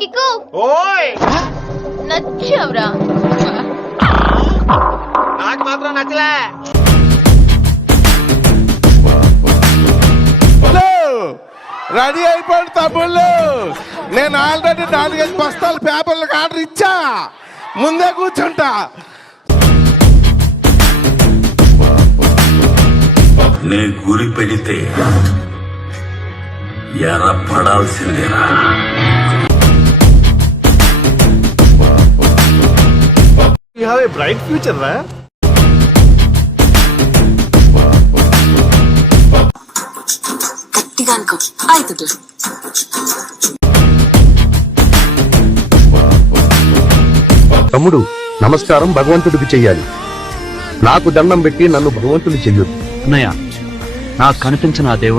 Kick ఓయ్ నచ్చావురా. నాకు మాత్రం నచ్చలే. రెడీ అయిపోయింది తమ్ముళ్ళు. నేను ఆల్రెడీ 4-5 బస్తాలు పేపర్లకు ఆర్డర్ ఇచ్చా. ముందే కూర్చుంటా. నీ గురి పెడితే ఎర్ర పడాల్సిందేనా? You have a bright future, రా. గట్టిగా అనుకో అవుతుంది. తమ్ముడు నమస్కారం భగవంతుడికి చెయ్యాలి. నాకు దండం పెట్టి నన్ను భగవంతుడు చెయ్యొద్దు. అన్నయ్య నాకు కనిపించిన ఆ దేవుడు